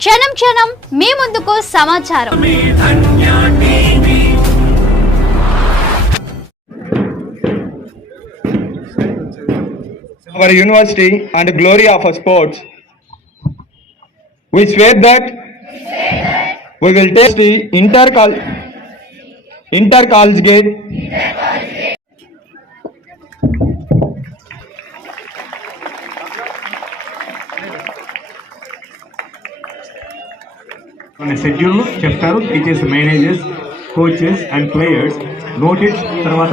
క్షణం క్షణం మీ ముందుకు సమాచారం our university and glory of our sports. We swear that we will take the inter inter college gate కొన్ని schedule చెప్తారు. Teachers managers coaches and players notice తర్వాత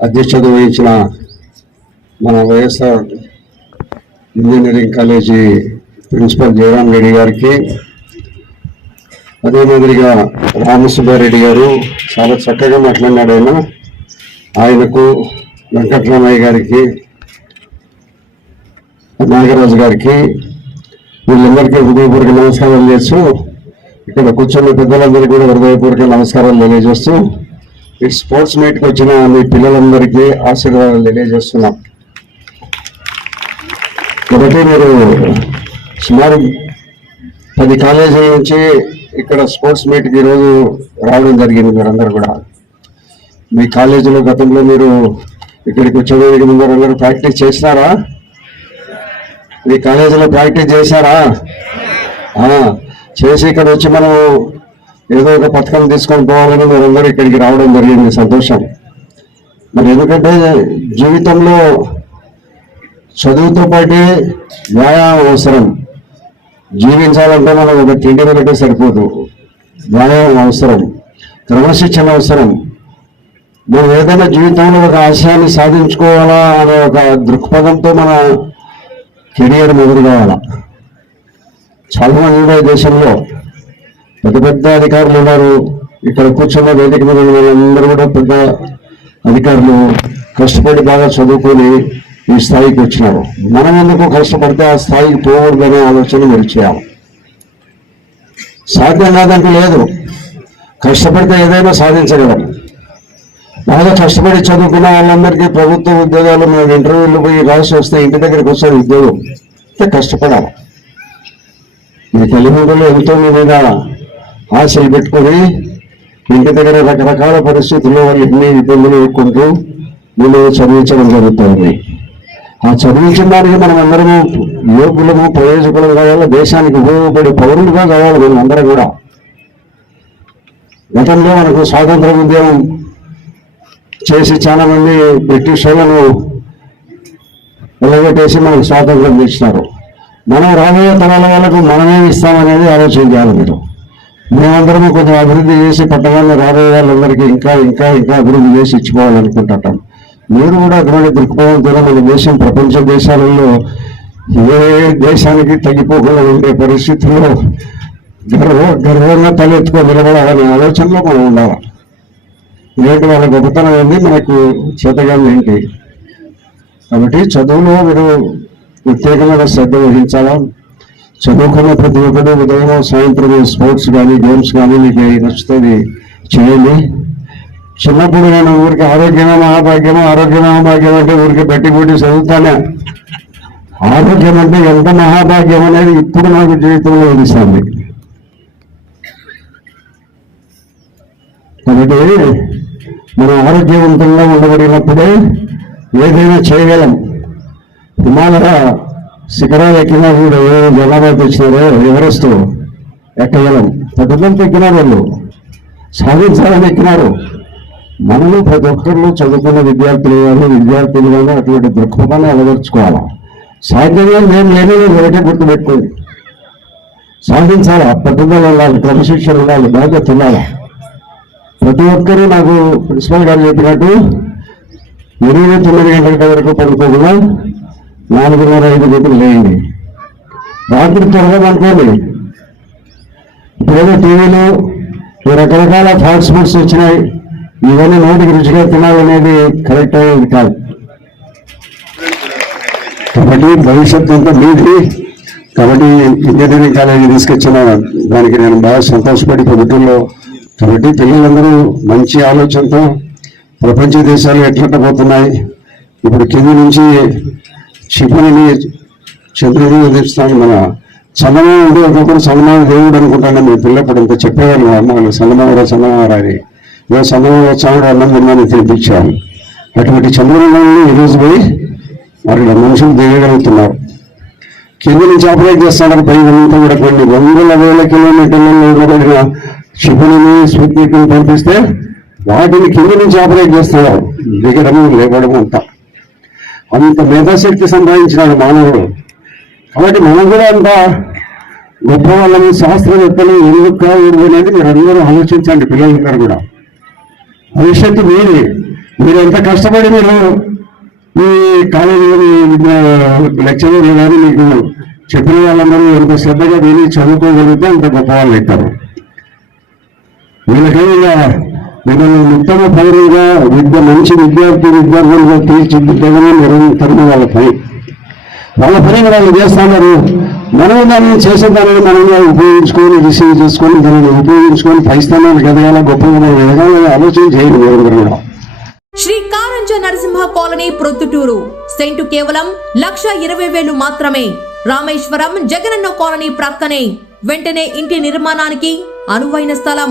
అధ్యక్షత వహించిన మన YSR engineering college principal Jayaram Reddy గారికి అదే మాదిరిగా రామసుబ్బారెడ్డి గారు చాలా చక్కగా మాట్లాడినాడు ఆయన. ఆయనకు వెంకటరామయ్య గారికి నాగరాజు గారికి వీళ్ళందరికీ హృదయపూర్వక నమస్కారాలు చేస్తూ ఇక్కడ కూర్చున్న పెద్దలందరికీ కూడా హృదయపూర్వక నమస్కారాలు తెలియజేస్తూ ఈ స్పోర్ట్స్ మీట్కి వచ్చిన మీ పిల్లలందరికీ ఆశీర్వాదాలు తెలియజేస్తున్నాం. ఒకటి మీరు సుమారు పది కాలేజీల నుంచి ఇక్కడ స్పోర్ట్స్ మీట్కి ఈరోజు రావడం జరిగింది మీరందరూ కూడా. మీ కాలేజీలో గతంలో మీరు ఇక్కడికి వచ్చేదానికి ముందర అందరూ ప్రాక్టీస్ చేసినారా? మీ కాలేజీలో ప్రాక్టీస్ చేశారా? చేసి ఇక్కడ వచ్చి మనం ఏదో ఒక పథకం తీసుకొని పోవాలని మీరందరూ ఇక్కడికి రావడం జరిగింది. సంతోషం. మరి ఎందుకంటే జీవితంలో చదువుతో పాటే వ్యాయామం అవసరం. జీవించాలంటే మనం ఒక తిండి తినటే సరిపోదు. వ్యాయామం అవసరం. క్రమశిక్షణ అవసరం. మనం ఏదైనా జీవితంలో ఒక ఆశయాన్ని సాధించుకోవాలా అనే ఒక దృక్పథంతో మన కెరియర్ మొదలు కావాలా. చాలా మంది దేశంలో పెద్ద పెద్ద అధికారులు ఉన్నారు. ఇక్కడ కూర్చున్న వేదిక మీద వాళ్ళందరూ కూడా పెద్ద అధికారులు కష్టపడి బాగా చదువుకొని ఈ స్థాయికి వచ్చినారు. మనం ఎందుకు కష్టపడితే ఆ స్థాయికి పోకూడదనే ఆలోచన మీరు చేయాలి. సాధ్యం కాదంటూ లేదు. కష్టపడితే ఏదైనా సాధించగలం. బాగా కష్టపడి చదువుకున్న వాళ్ళందరికీ ప్రభుత్వ ఉద్యోగాలు మేము ఇంటర్వ్యూలు పోయి రాసి వస్తే ఇంటి దగ్గరికి వస్తారు ఉద్యోగం. అంటే కష్టపడాలి. మీ తల్లిదండ్రులు ఎంతో మీద ఆశలు పెట్టుకొని ఇంటి దగ్గర రకరకాల పరిస్థితుల్లో ఎన్ని ఇబ్బందులు ఎదుర్కొంటూ వీళ్ళు చదివించడం జరుగుతుంది ఆ చదివించిన దానికి మనం అందరము యోగులము ప్రయోజకులు కావాలి దేశానికి ఉపయోగపడే పౌరులుగా కావాలి మనం అందరం కూడా. గతంలో మనకు స్వాతంత్ర ఉద్యమం చేసి చాలా మంది బ్రిటిష్ వాళ్ళను వెలగొట్టేసి మనకు స్వాతంత్రం తెచ్చినారు. మనం రాబోయే తరాల వాళ్ళకు మనమేమి ఇస్తామనేది ఆలోచించాలి మీరు. మేమందరము కొంచెం అభివృద్ధి చేసి పట్టణాల్లో రాబోయే వాళ్ళందరికీ ఇంకా ఇంకా ఇంకా అభివృద్ధి చేసి ఇచ్చిపోవాలనుకుంటాం మీరు కూడా అటువంటి దృక్పథంతో మన దేశం ప్రపంచ దేశాలలో ఏ దేశానికి తగ్గిపోకుండా ఉండే పరిస్థితుల్లో గర్వ గర్వంగా తలెత్తుకో నిలబడాలనే ఆలోచనలో మనం ఉండాలి? ఏంటి వాళ్ళ గొప్పతనం ఏంది? మనకు చేతగాని ఏంటి? కాబట్టి చదువులో మీరు ప్రత్యేకమైన శ్రద్ధ వహించాలా? చదువుకున్న ప్రతి ఒక్కరు ఉదయం సాయంత్రం స్పోర్ట్స్ కానీ గేమ్స్ కానీ మీకు నచ్చుతుంది చేయండి. చిన్నప్పుడు నేను ఊరికి ఆరోగ్యమే మహాభాగ్యము ఆరోగ్యమే మహాభాగ్యం అంటే ఊరికి బట్టి బట్టి చదువుతానే. ఆరోగ్యం అంటే ఎంత మహాభాగ్యం అనేది ఇప్పుడు నాకు జీవితంలో తెలుస్తుంది. కాబట్టి మనం ఆరోగ్యవంతంగా ఉండబడినప్పుడే ఏదైనా చేయగలం. హిమాలయ శిఖరాలు ఎక్కినా కూడా ఏ జనాభా తెచ్చినారో ఎవరెస్ట్ ఎక్కగలం? పెద్దలంతా ఎక్కినారు వాళ్ళు సాధించాలని ఎక్కినారు. మనము ప్రతి ఒక్కరిలో చదువుకున్న విద్యార్థులు కానీ విద్యార్థులు కానీ అటువంటి దృక్పథాన్ని అలవర్చుకోవాలి? సాధ్యంగా నేను లేని ఒకటే గుర్తుపెట్టుకోండి. సాధించాలా? పట్టుదల ఉండాలి క్రమశిక్షణ ఉండాలి బాధ్యత ఉండాలి? ప్రతి ఒక్కరూ నాకు ప్రిన్సిపల్ గారు చెప్పినట్టు ఎనిమిది తొమ్మిది గంటల వరకు పడుకోకుండా నాలుగున్నర ఐదు గంటలు లేయండి. రాత్రి త్వరగా పడుకోండి. ఇప్పుడేదో టీవీలో రకరకాల ఫాస్ట్ ఫుడ్స్ వచ్చినాయి. ఇవన్నీ నోటికి రుచిగా తినాలనేది కరెక్ట్ అయ్యేది కాదు. కాబట్టి భవిష్యత్తు అంతా మీది. కాబట్టి ఇంజనీరింగ్ కాలేజీ తీసుకొచ్చిన దానికి నేను బాగా సంతోషపడి ప్రభుత్వంలో కాబట్టి పిల్లలందరూ మంచి ఆలోచనతో ప్రపంచ దేశాలు ఎట్లంట పోతున్నాయి ఇప్పుడు కింద నుంచి క్షిపణిని చంద్రుడిని తెస్తాను మన చందమామ ఉండే ఒకప్పుడు చందమామ దేవుడు అనుకుంటాను. మీ పిల్లప్పుడు ఇంత చెప్పేవాళ్ళు మా అమ్మ వాళ్ళు. చందమామరా చందమామరా అని ఏదో చందమామ వచ్చాడు అన్నం తిన్నాను తినిపించాను అటువంటి చంద్రమండలాన్ని ఈరోజు పోయి మరి మనుషులు దిగగలుగుతున్నారు. కింద నుంచి ఆపరేట్ చేస్తున్నారు. పై అంతా కూడా కొన్ని వందల వేల కిలోమీటర్లలో ఉండబడిన క్షిపణిని స్ఫూర్తిని పంపిస్తే వాటిని కింద నుంచి ఆపరేట్ చేస్తున్నారు. దిగడము లేవడము అంతా. అంత మేధాశక్తి సంపాదించినాడు మానవుడు. కాబట్టి మనం కూడా అంత గొప్ప వాళ్ళని శాస్త్రవేత్తలు ఎందుకు కాదు అనేది మీరు అందరూ ఆలోచించండి పిల్లలందరూ కూడా. భవిష్యత్తు మీది. మీరు ఎంత కష్టపడి మీరు మీ కాలేజీలో లెక్చరర్లు కానీ మీకు చెప్పిన వాళ్ళందరూ ఎంత శ్రద్ధగా విని చదువుకోగలిగితే అంత గొప్ప వాళ్ళు అవుతారు వీళ్ళకేమైనా మిమ్మల్ని ఉత్తమ పౌరులుగా విద్య మంచి విద్యార్థి విద్యార్థులుగా తీర్చిదిద్దడమే నిరంతరం వాళ్ళ పని. వాళ్ళ పనిని వాళ్ళు చేస్తున్నారు. మనము దాన్ని చేసేదాన్ని మనమే ఉపయోగించుకొని రిసీవ్ చేసుకొని దానిని ఉపయోగించుకొని పై స్థానానికి ఎదగాల గొప్పగా ఎదగాల ఆలోచన చేయండి మీరందరూ కూడా. శ్రీ కారంజ నరసింహ కాలనీ ప్రొద్దుటూరు. సెంటు కేవలం లక్ష ఇరవై వేలు మాత్రమే. రామేశ్వరం జగనన్న కాలనీ ప్రక్కనే. వెంటనే ఇంటి నిర్మాణానికి అనువైన స్థలం.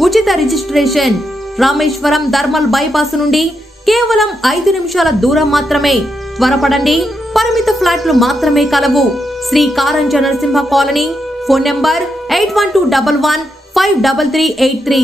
ఉచిత రిజిస్ట్రేషన్. రామేశ్వరం ధర్మల్ బైపాస్ నుండి కేవలం ఐదు నిమిషాల దూరం మాత్రమే. త్వరపడండి. పరిమిత ఫ్లాట్లు మాత్రమే కలవు. Shri Karanja Narasimha colony phone number eight one two double one five double three eight three.